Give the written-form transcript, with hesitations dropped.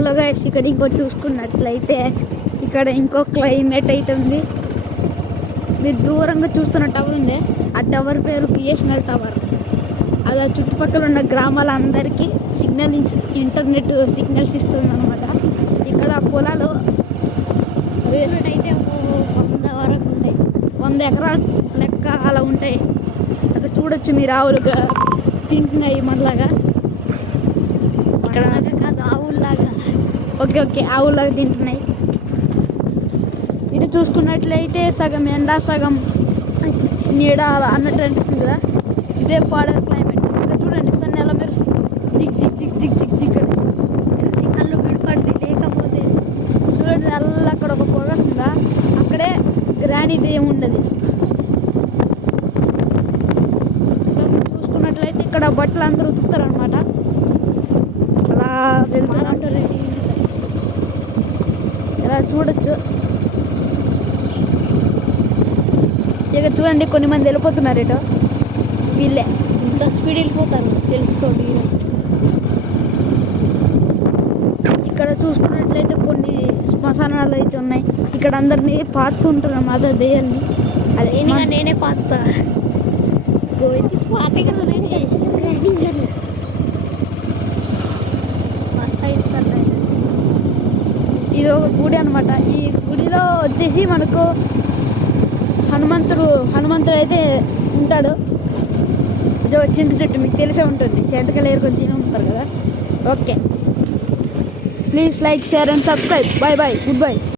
Hello guys, ఇక్కడ ఇంకో చూసుకున్నట్లయితే ఇక్కడ ఇంకో క్లైమేట్ అయితే ఉంది. మీరు దూరంగా చూస్తున్న టవర్ ఉంది, ఆ టవర్ పేరు బిఎస్ఎన్ఎల్ టవర్. అది చుట్టుపక్కల ఉన్న గ్రామాలందరికీ ఇంటర్నెట్ సిగ్నల్స్ ఇస్తుంది అనమాట. ఇక్కడ పొలాలు అయితే 100 వరకు ఉంటాయి, 100 ఎకరాల లెక్క అలా ఉంటాయి. అక్కడ చూడొచ్చు మీరు, ఆవులుగా తింటున్నాయి మనలాగా. ఇక్కడ కాదు, ఆవుల్లాగా. ఓకే ఆవుల్లాగా తింటున్నాయి. ఇటు చూసుకున్నట్లయితే సగం ఎండ సగం నీడ అన్నట్టు అనిపిస్తుంది కదా. ఇదే పాడర్ క్లైమేట్. ఇక్కడ చూడండి, సన్ ఎలా మెరుస్తుంది, జిగ్ జిగ్ జిగ్ జిగ్ జిగ్ జిగ్ అని చూసి కళ్ళు గడపండి. లేకపోతే చూడండి, అల్ల అక్కడ ఒక పొగ వస్తుందా, అక్కడే గ్రాని దెయ్యం ఉండదు. చూసుకున్నట్లయితే ఇక్కడ బట్టలు అందరూ ఉతుకుతారు అనమాట. అలా వెళ్తున్నట్టు ఇలా చూడొచ్చు. ఇక్కడ చూడండి, కొన్ని మంది వెళ్ళిపోతున్నారు ఇటు. వీళ్ళే ఇంత స్పీడ్ వెళ్ళిపోతారు తెలుసుకోండి ఈరోజు. ఇక్కడ చూసుకున్నట్లయితే కొన్ని శ్మశానాలు అయితే ఉన్నాయి. ఇక్కడ అందరినీ పాతుంటారు అన్నమాట, దెయ్యాల్ని. అదే నేనే పాతా గోయితే స్వాతి కదా. ఇది ఒక గుడి అనమాట. ఈ గుడిలో వచ్చేసి మనకు హనుమంతుడు అయితే ఉంటాడు. ఇది చింత చెట్టు మీకు తెలిసే ఉంటుంది, చేతకాయలు ఏరుకొని తిని ఉంటారు కదా. Okay, please like, share and subscribe. Bye bye, good by.